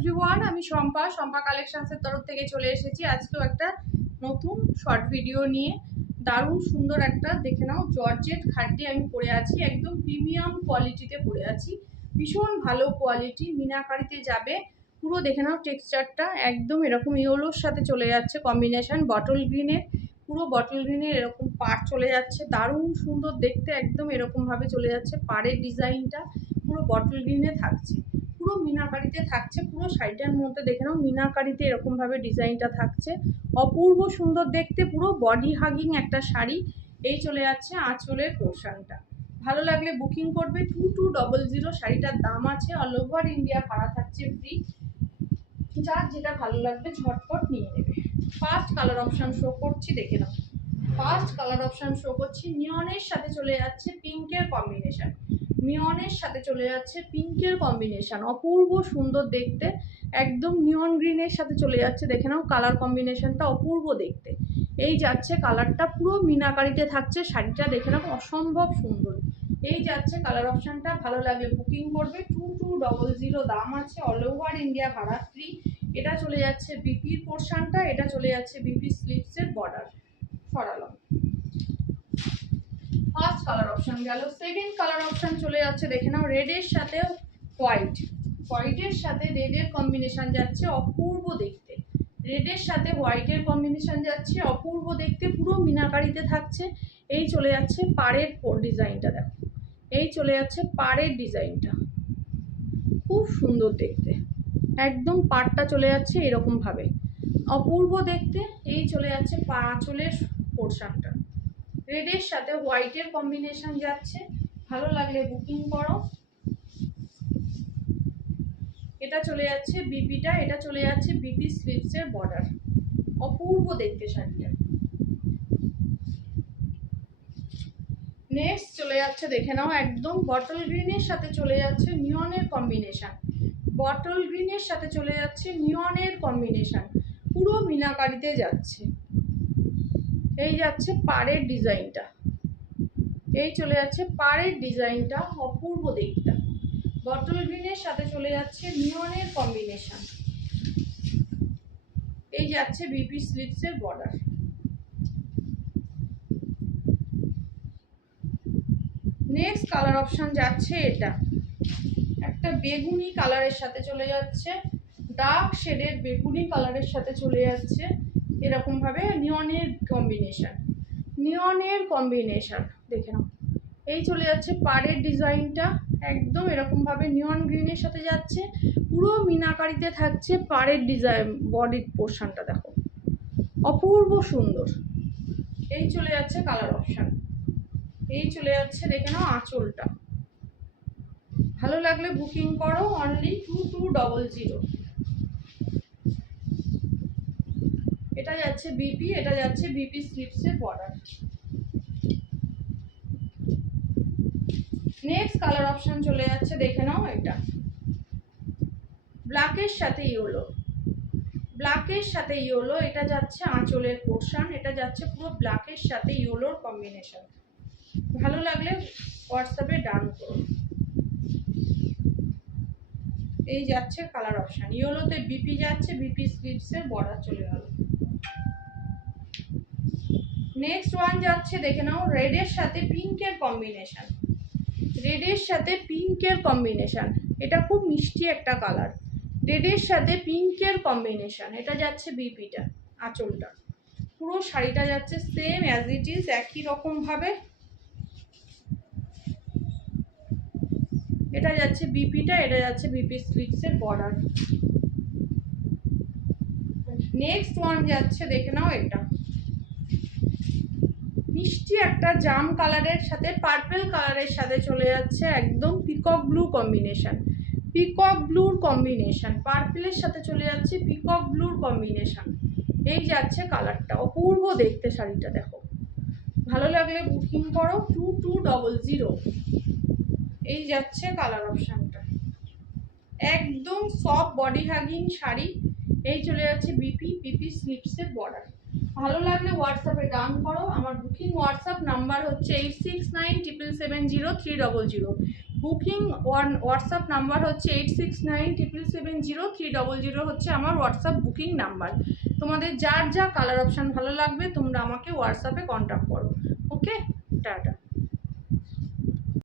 Everyone, আমি শম্পা কালেকশনসের তরফ থেকে চলে এসেছি আজকেও একটা নতুন শর্ট ভিডিও নিয়ে। দারুণ সুন্দর একটা দেখে নাও জর্জেট খাটটি আমি পরে আছি, একদম প্রিমিয়াম কোয়ালিটিতে পরে আছি, ভীষণ ভালো কোয়ালিটি, মিনাকারিতে যাবে। পুরো দেখে নাও টেক্সচারটা একদম এরকম ইয়েলোর সাথে চলে যাচ্ছে কম্বিনেশন, বটল গ্রিনের, পুরো বটল গ্রিনের এরকম পাড় চলে যাচ্ছে, দারুণ সুন্দর দেখতে, একদম এরকম ভাবে চলে যাচ্ছে। পাড়ের ডিজাইনটা পুরো বটল গ্রিনে থাকছে, পুরো মিনাকারিতে থাকছে, পুরো শাড়িটার মধ্যে দেখে নাও মিনাকারিতে এরকম ভাবে ডিজাইনটা থাকছে, অপূর্ব সুন্দর দেখতে, পুরো বডি হাগিং একটা শাড়ি। এই চলে যাচ্ছে আঁচলের পোর্শনটা। ভালো লাগলে বুকিং করবে 2200। শাড়িটার দাম আছে, অল ওভার ইন্ডিয়া ভাড়া থাকছে ফ্রি। যার যেটা ভালো লাগবে ঝটপট নিয়ে নেবে। ফার্স্ট কালার অপশন শো করছি, দেখে নাও। ফার্স্ট কালার অপশন শো করছি, নিয়নের সাথে চলে যাচ্ছে পিঙ্কের কম্বিনেশন, নিয়নের সাথে চলে যাচ্ছে পিঙ্কের কম্বিনেশন, অপূর্ব সুন্দর দেখতে, একদম নিয়ন গ্রিনের সাথে চলে যাচ্ছে। দেখে নাও কালার কম্বিনেশনটা অপূর্ব দেখতে। এই যাচ্ছে কালারটা, পুরো মিনাকারিতে থাকছে শাড়িটা, দেখে নাও অসম্ভব সুন্দর। এই যাচ্ছে কালার অপশনটা, ভালো লাগলে বুকিং করবে 2200, দাম আছে, অল ওভার ইন্ডিয়া ভাড়া ফ্রি। এটা চলে যাচ্ছে বিপির পোর্শনটা, এটা চলে যাচ্ছে বিপি স্লিভসের বর্ডার সরালাম। ফার্স্ট কালার অপশন গেল। সেকেন্ড কালার অপশন চলে যাচ্ছে, দেখে নাও রেডের সাথে হোয়াইট, হোয়াইটের সাথে রেডের কম্বিনেশন যাচ্ছে, অপূর্ব দেখতে। রেডের সাথে হোয়াইটের কম্বিনেশন যাচ্ছে, অপূর্ব দেখতে, পুরো মিনাকারিতে থাকছে। এই চলে যাচ্ছে পাড়ের ডিজাইনটা, দেখো এই চলে যাচ্ছে পাড়ের ডিজাইনটা, খুব সুন্দর দেখতে, একদম পাড়টা চলে যাচ্ছে এরকম ভাবে, অপূর্ব দেখতে। এই চলে যাচ্ছে আঁচলের পোর্শনটা, রেডের সাথে হোয়াইটের কম্বিনেশন যাচ্ছে, ভালো লাগলে বুকিং করো। এটা চলে যাচ্ছে বিপিটা, এটা চলে যাচ্ছে বিপি স্লিভসের বর্ডার, অপূর্ব দেখতে শাড়িটা। নেক্সট চলে যাচ্ছে, দেখে নাও একদম বটল গ্রিনের সাথে চলে যাচ্ছে নিয়নের কম্বিনেশন, বটল গ্রিনের সাথে চলে যাচ্ছে নিয়নের কম্বিনেশন, পুরো মিনাকারিতে যাচ্ছে। এই যাচ্ছে পাড়ের ডিজাইনটা, এই চলে যাচ্ছে পাড়ের ডিজাইনটা, অপূর্ব দেখতে, বটল গ্রিনের সাথে চলে যাচ্ছে নিয়নের কম্বিনেশন। এই যাচ্ছে বিপি স্লিভসের বর্ডার। নেক্সট কালার অপশন যাচ্ছে এটা একটা বেগুনি কালারের সাথে চলে যাচ্ছে, ডার্ক শেডের বেগুনি কালারের সাথে চলে যাচ্ছে এরকম ভাবে নিয়নের কম্বিনেশন, নিয়নের কম্বিনেশন দেখে নাও। এই চলে যাচ্ছে পাড়ের ডিজাইনটা, একদম এরকম ভাবে নিয়ন গ্রিনের সাথে যাচ্ছে, পুরো মিনাকারিতে থাকছে পাড়ের ডিজাইন, বডির পোর্শনটা দেখো অপূর্ব সুন্দর। এই চলে যাচ্ছে কালার অপশন, এই চলে যাচ্ছে দেখে নাও আঁচলটা। ভালো লাগলে বুকিং করো, অনলি 2200। এটা যাচ্ছে বিপি, এটা যাচ্ছে বিপি স্লিভসের বর্ডার। নেক্সট কালার অপশন চলে যাচ্ছে, দেখে নাও এটা ব্ল্যাকের সাথে ইয়েলো, ব্ল্যাকের সাথে ইয়েলো, এটা যাচ্ছে আঁচলের পোর্শন, এটা যাচ্ছে পুরো ব্ল্যাকের সাথে ইয়েলোর কম্বিনেশন। ভালো লাগলে হোয়াটসঅ্যাপে ডান করো। এই যাচ্ছে কালার অপশন, ইয়েলোতে বিপি যাচ্ছে, বিপি স্লিভসের বর্ডার চলে গেল। নেক্সট ওয়ান যাচ্ছে, দেখে নাও রেডের সাথে পিঙ্কের কম্বিনেশন, রেডের সাথে পিঙ্কের কম্বিনেশন, এটা খুব মিষ্টি একটা কালার, রেডের সাথে পিঙ্কের কম্বিনেশন। এটা যাচ্ছে বিপিটা, আঁচলটা, পুরো শাড়িটা যাচ্ছে সেম অ্যাজ ইট ইজ, একই রকম ভাবে। এটা যাচ্ছে বিপিটা, এটা যাচ্ছে বিপি স্লিভসের বর্ডার। নেক্সট ওয়ান যাচ্ছে, দেখে নাও এটা মিষ্টি একটা জাম কালারের সাথে পার্পল কালারের সাথে চলে যাচ্ছে, একদম পিকক ব্লু কম্বিনেশন, পিকক ব্লুর কম্বিনেশন, পার্পলের সাথে চলে যাচ্ছে পিকক ব্লুর কম্বিনেশন। এই যাচ্ছে কালারটা, অপূর্ব দেখতে শাড়িটা দেখো। ভালো লাগলে বুকিং করো 2200। এই যাচ্ছে কালার অপশানটা, একদম সফট বডি হাগিং শাড়ি। এই চলে যাচ্ছে বিপি, বিপি স্লিভসের বর্ডার। ভালো লাগলে হোয়াটসঅ্যাপে ডান করো। আমার বুকিং হোয়াটসঅ্যাপ নাম্বার হচ্ছে 8697770300। বুকিং হোয়াটসঅ্যাপ নাম্বার হচ্ছে 8697770300 হচ্ছে আমার হোয়াটসঅ্যাপ বুকিং নাম্বার। তোমাদের যার যা কালার অপশান ভালো লাগবে তোমরা আমাকে হোয়াটসঅ্যাপে কন্ট্যাক্ট করো। ওকে,